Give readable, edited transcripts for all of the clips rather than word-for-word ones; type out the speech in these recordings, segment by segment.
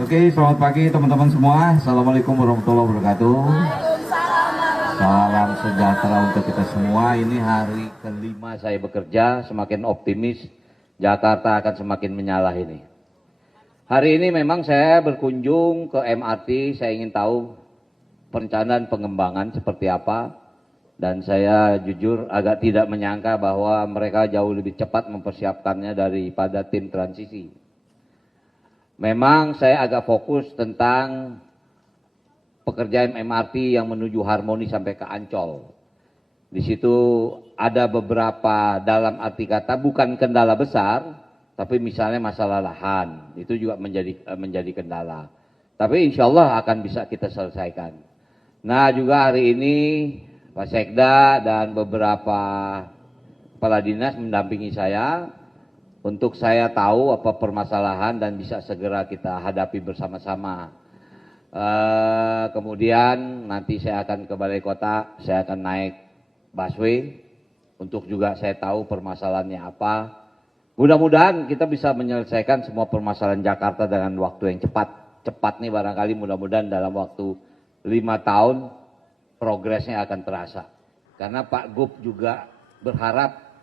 Oke, selamat pagi teman-teman semua. Assalamualaikum warahmatullahi wabarakatuh. Salam sejahtera untuk kita semua. Ini hari kelima saya bekerja, semakin optimis Jakarta akan semakin menyala ini. Hari ini memang saya berkunjung ke MRT, saya ingin tahu perencanaan pengembangan seperti apa. Dan saya jujur agak tidak menyangka bahwa mereka jauh lebih cepat mempersiapkannya daripada tim transisi. Memang saya agak fokus tentang pekerjaan MRT yang menuju Harmoni sampai ke Ancol. Di situ ada beberapa, dalam arti kata bukan kendala besar, tapi misalnya masalah lahan, itu juga menjadi kendala. Tapi insya Allah akan bisa kita selesaikan. Nah juga hari ini Pak Sekda dan beberapa kepala dinas mendampingi saya untuk saya tahu apa permasalahan dan bisa segera kita hadapi bersama-sama. Kemudian nanti saya akan ke Balai Kota, saya akan naik busway untuk juga saya tahu permasalahannya apa. Mudah-mudahan kita bisa menyelesaikan semua permasalahan Jakarta dengan waktu yang cepat. Cepat nih barangkali mudah-mudahan dalam waktu 5 tahun progresnya akan terasa. Karena Pak Gub juga berharap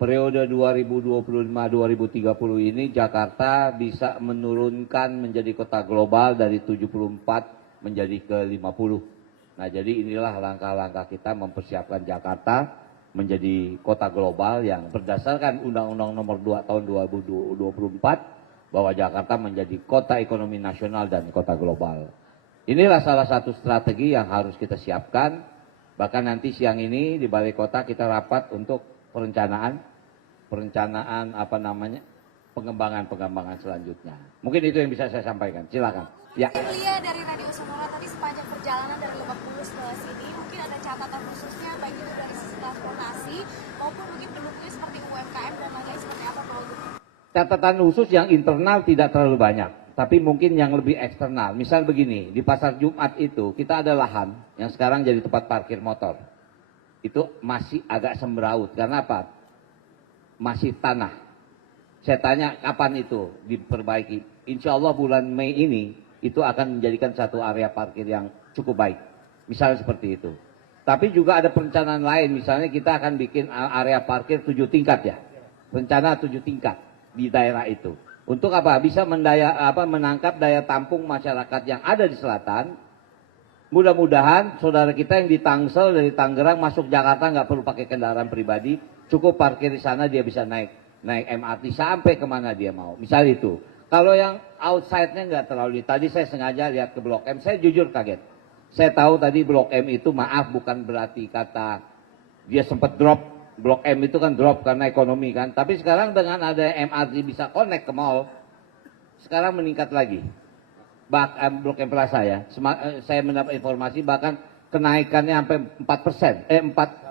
periode 2025-2030 ini Jakarta bisa menurunkan menjadi kota global dari 74 menjadi ke 50. Nah jadi inilah langkah-langkah kita mempersiapkan Jakarta menjadi kota global yang berdasarkan Undang-Undang Nomor 2 Tahun 2024 bahwa Jakarta menjadi kota ekonomi nasional dan kota global. Inilah salah satu strategi yang harus kita siapkan. Bahkan nanti siang ini di Balai Kota kita rapat untuk perencanaan pengembangan selanjutnya. Mungkin itu yang bisa saya sampaikan. Silakan. Ya. Lia dari Radio Sonora tadi sepanjang perjalanan dari Lebak Bulus ke sini mungkin ada catatan khususnya baik itu dari sisi transportasi maupun mungkin pendukungnya seperti UMKM dan lain-lain seperti apa Pak Wagub? Catatan khusus yang internal tidak terlalu banyak, tapi mungkin yang lebih eksternal. Misal begini, di Pasar Jumat itu kita ada lahan yang sekarang jadi tempat parkir motor. Itu masih agak sembraut. Karena apa? Masih tanah. Saya tanya kapan itu diperbaiki. Insya Allah bulan Mei ini itu akan menjadikan satu area parkir yang cukup baik. Misalnya seperti itu. Tapi juga ada perencanaan lain. Misalnya kita akan bikin area parkir 7 tingkat ya. Rencana 7 tingkat di daerah itu. Untuk apa? Bisa menangkap daya tampung masyarakat yang ada di selatan. Mudah-mudahan saudara kita yang di Tangsel dari Tangerang masuk Jakarta nggak perlu pakai kendaraan pribadi, cukup parkir di sana dia bisa naik MRT sampai kemana dia mau. Misal itu. Kalau yang outside-nya nggak terlalu. Tadi saya sengaja lihat ke Blok M, saya jujur kaget. Saya tahu tadi Blok M itu maaf bukan berarti kata dia sempat drop. Blok M itu kan drop karena ekonomi kan. Tapi sekarang dengan ada MRT bisa connect ke mall, sekarang meningkat lagi. Blok M Plaza ya, saya mendapat informasi bahkan kenaikannya sampai 4%,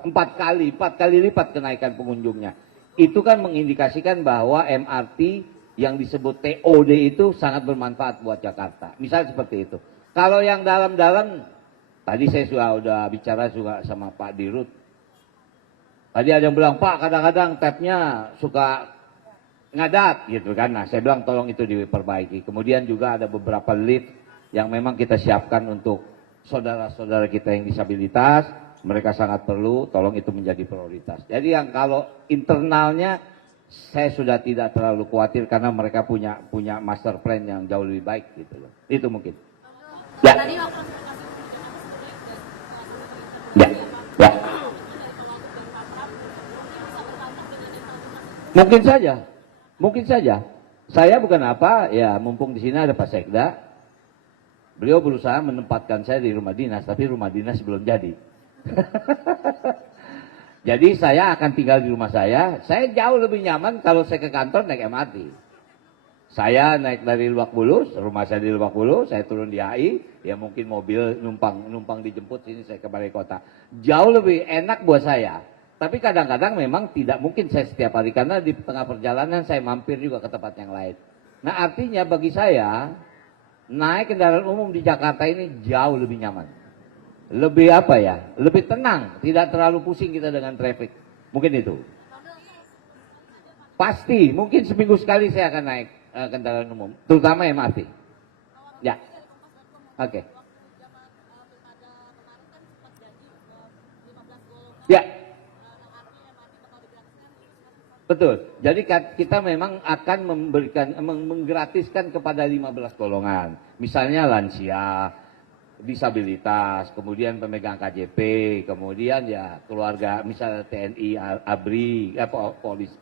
4 kali lipat kenaikan pengunjungnya. Itu kan mengindikasikan bahwa MRT yang disebut TOD itu sangat bermanfaat buat Jakarta. Misal seperti itu. Kalau yang dalam-dalam, tadi saya sudah bicara juga sama Pak Dirut. Tadi ada yang bilang, Pak kadang-kadang tapnya suka ngadat gitu kan. Nah saya bilang tolong itu diperbaiki. Kemudian juga ada beberapa lift yang memang kita siapkan untuk saudara-saudara kita yang disabilitas. Mereka sangat perlu, tolong itu menjadi prioritas. Jadi yang kalau internalnya saya sudah tidak terlalu khawatir karena mereka punya master plan yang jauh lebih baik gitu loh. Itu mungkin. Ya. Ya. Ya. Mungkin saja. Saya bukan apa, ya mumpung di sini ada Pak Sekda. Beliau berusaha menempatkan saya di rumah dinas, tapi rumah dinas belum jadi. Jadi saya akan tinggal di rumah saya. Saya jauh lebih nyaman kalau saya ke kantor naik MRT. Saya naik dari Lebak Bulus, rumah saya di Lebak Bulus, saya turun di HI, ya mungkin mobil numpang dijemput sini saya ke Balai Kota. Jauh lebih enak buat saya. Tapi kadang-kadang memang tidak mungkin saya setiap hari karena di tengah perjalanan saya mampir juga ke tempat yang lain. Nah artinya bagi saya naik kendaraan umum di Jakarta ini jauh lebih nyaman. Lebih apa ya? Lebih tenang, tidak terlalu pusing kita dengan traffic. Mungkin itu. Pasti, mungkin seminggu sekali saya akan naik kendaraan umum, terutama MRT. Ya, oke. Ya, betul. Jadi kita memang akan memberikan, menggratiskan kepada 15 golongan. Misalnya lansia, disabilitas, kemudian pemegang KJP, kemudian ya keluarga, misalnya TNI, ABRI,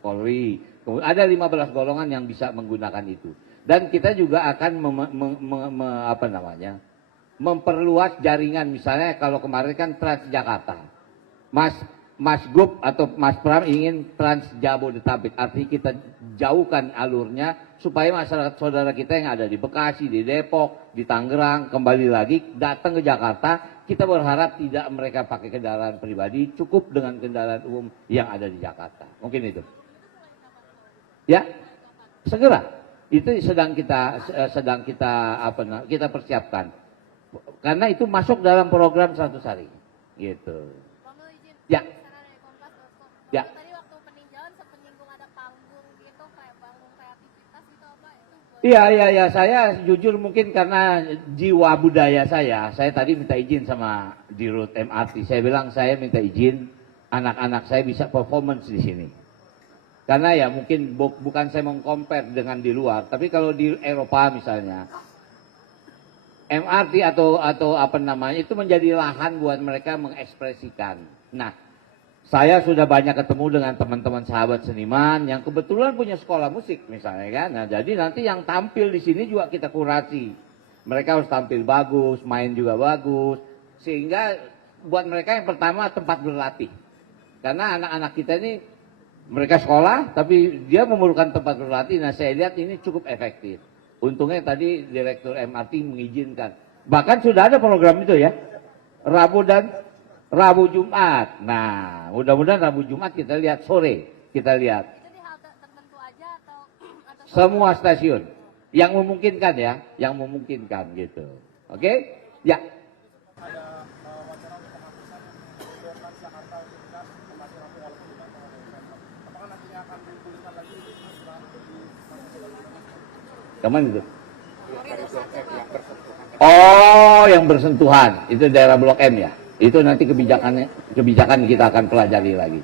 Polri. Kemudian ada 15 golongan yang bisa menggunakan itu. Dan kita juga akan memperluas jaringan. Misalnya kalau kemarin kan Transjakarta. Mas Gub atau Mas Pram ingin Trans Jabodetabek, artinya kita jauhkan alurnya supaya masyarakat saudara kita yang ada di Bekasi, di Depok, di Tangerang kembali lagi datang ke Jakarta. Kita berharap tidak mereka pakai kendaraan pribadi, cukup dengan kendaraan umum yang ada di Jakarta. Mungkin itu. Ya, segera. Itu kita persiapkan. Karena itu masuk dalam program 100 hari. Gitu. Ya. Ya. Tadi waktu peninjauan sempat nyinggung ada panggung gitu, kayak panggung kreativitas gitu apa itu? Iya, saya jujur mungkin karena jiwa budaya saya tadi minta izin sama Dirut MRT. Saya bilang saya minta izin anak-anak saya bisa performance di sini. Karena ya mungkin bukan saya meng-compare dengan di luar, tapi kalau di Eropa misalnya, MRT atau apa namanya itu menjadi lahan buat mereka mengekspresikan. Nah, saya sudah banyak ketemu dengan teman-teman sahabat seniman yang kebetulan punya sekolah musik misalnya kan. Nah, jadi nanti yang tampil di sini juga kita kurasi. Mereka harus tampil bagus, main juga bagus, sehingga buat mereka yang pertama tempat berlatih. Karena anak-anak kita ini mereka sekolah tapi dia memerlukan tempat berlatih. Nah, saya lihat ini cukup efektif. Untungnya tadi Direktur MRT mengizinkan. Bahkan sudah ada program itu ya. Rabu Jumat. Nah, mudah-mudahan Rabu Jumat kita lihat sore. Kita lihat. Itu di halte tertentu aja atau Semua stasiun. Yang memungkinkan ya. Yang memungkinkan gitu. Oke? Ya. Kemana itu? Oh, yang bersentuhan. Itu daerah Blok M ya. Itu nanti kebijakan kita akan pelajari lagi.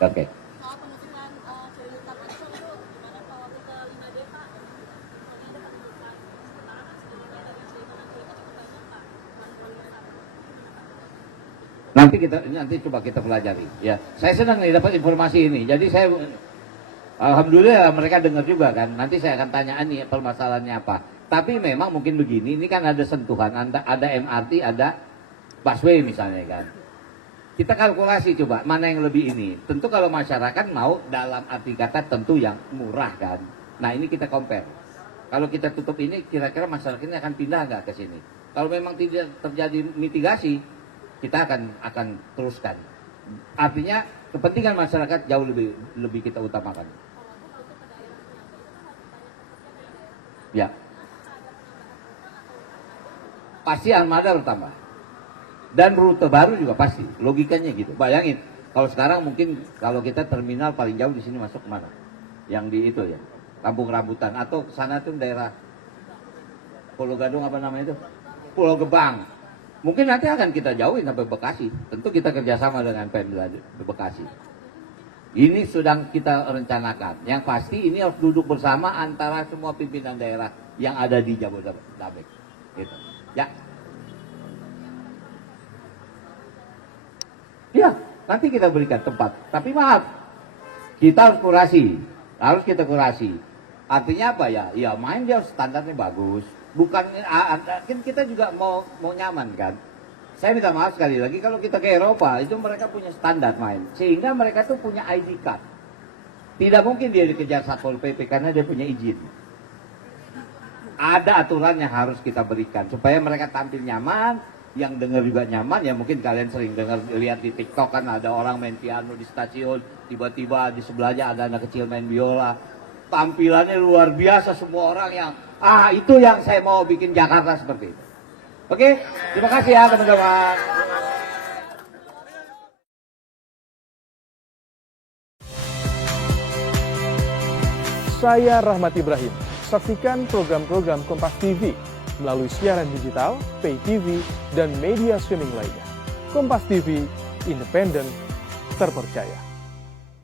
Oke. soal penutupan cerita itu gimana kalau ke 5D Pak? Soalnya ada penutupan sementara kan sebenarnya dari cerita cukup banyak Pak. Nanti coba kita pelajari. Ya, saya senang nih dapat informasi ini. Jadi saya alhamdulillah mereka dengar juga kan. Nanti saya akan tanya nih permasalahannya apa. Tapi memang mungkin begini, ini kan ada sentuhan, ada MRT, ada busway misalnya kan. Kita kalkulasi coba mana yang lebih ini. Tentu kalau masyarakat mau dalam arti kata tentu yang murah kan. Nah ini kita compare. Kalau kita tutup ini kira-kira masyarakat ini akan pindah nggak ke sini. Kalau memang tidak terjadi mitigasi, kita akan teruskan. Artinya kepentingan masyarakat jauh lebih kita utamakan. Ya. Pasti armada bertambah. Dan rute baru juga pasti. Logikanya gitu. Bayangin, kalau sekarang mungkin kalau kita terminal paling jauh di sini masuk mana? Yang di itu ya, Kampung Rambutan atau sana tuh daerah Pulau Gadung apa namanya itu? Pulau Gebang. Mungkin nanti akan kita jauhin sampai Bekasi. Tentu kita kerjasama dengan Pemda Bekasi. Ini sedang kita rencanakan. Yang pasti ini harus duduk bersama antara semua pimpinan daerah yang ada di Jabodetabek. Gitu. Ya. Ya, nanti kita berikan tempat. Tapi maaf, kita harus kita kurasi. Artinya apa ya? Ya main dia standarnya bagus. Bukan kita juga mau nyaman kan. Saya minta maaf sekali lagi kalau kita ke Eropa itu mereka punya standar main. Sehingga mereka tuh punya ID card. Tidak mungkin dia dikejar Satpol PP karena dia punya izin. Ada aturan yang harus kita berikan supaya mereka tampil nyaman, yang dengar juga nyaman. Ya mungkin kalian sering dengar lihat di TikTok kan ada orang main piano di stasiun, tiba-tiba di sebelahnya ada anak kecil main biola. Tampilannya luar biasa, semua orang yang itu yang saya mau bikin Jakarta seperti itu. Oke, terima kasih ya teman-teman. Saya Rahmat Ibrahim. Saksikan program-program Kompas TV melalui siaran digital, pay TV, dan media streaming lainnya. Kompas TV, independen, terpercaya.